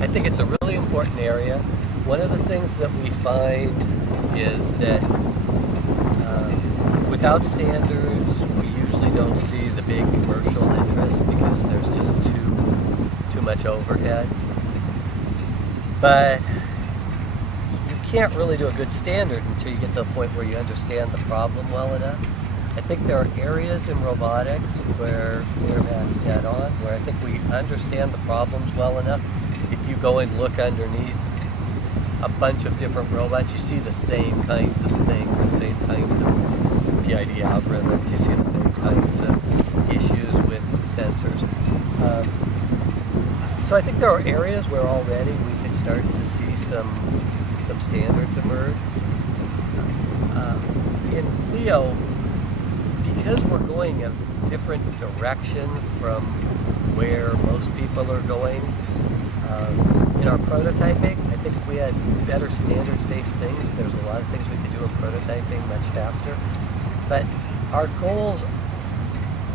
I think it's a really important area. One of the things that we find is that without standards, we usually don't see the big commercial interest because there's just too much overhead. But you can't really do a good standard until you get to a point where you understand the problem well enough. I think there are areas in robotics where Faire has dead on, where I think we understand the problems well enough. If you go and look underneath a bunch of different robots, you see the same kinds of things, the same kinds of PID algorithms, you see the same kinds of issues with sensors. So I think there are areas where already we can start to see some standards emerge. In Pleo, because we're going a different direction from where most people are going, in our prototyping, I think if we had better standards-based things, there's a lot of things we could do in prototyping much faster. But our goals,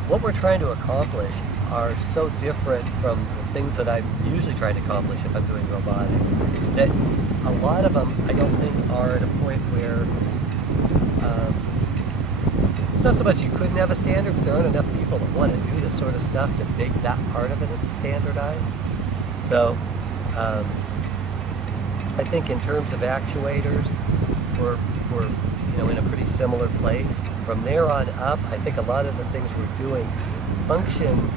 what we're trying to accomplish, are so different from the things that I'm usually trying to accomplish if I'm doing robotics, that a lot of them I don't think are at a point where it's not so much you couldn't have a standard, but there aren't enough people that want to do this sort of stuff to make that part of it as standardized. So I think in terms of actuators, we're in a pretty similar place. From there on up, I think a lot of the things we're doing function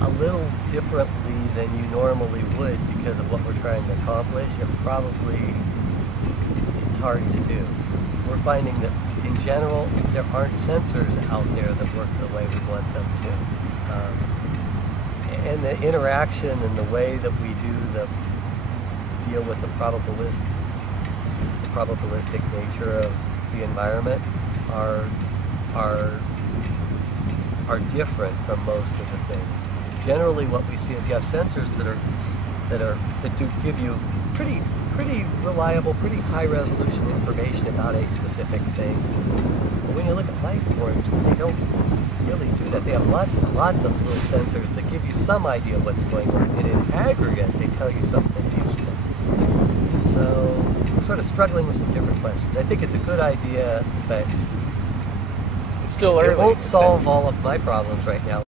a little differently than you normally would because of what we're trying to accomplish, and probably it's hard to do. We're finding that in general there aren't sensors out there that work the way we want them to. And the interaction and the way that we do the deal with the probabilistic nature of the environment are different from most of the things. Generally, what we see is you have sensors that do give you pretty reliable, pretty high resolution information about a specific thing. But when you look at life forms, they don't really do that. They have lots of little sensors that give you some idea of what's going on, and in aggregate, they tell you something useful. So we're sort of struggling with some different questions. I think it's a good idea, but it's still early. It won't solve all of my problems right now.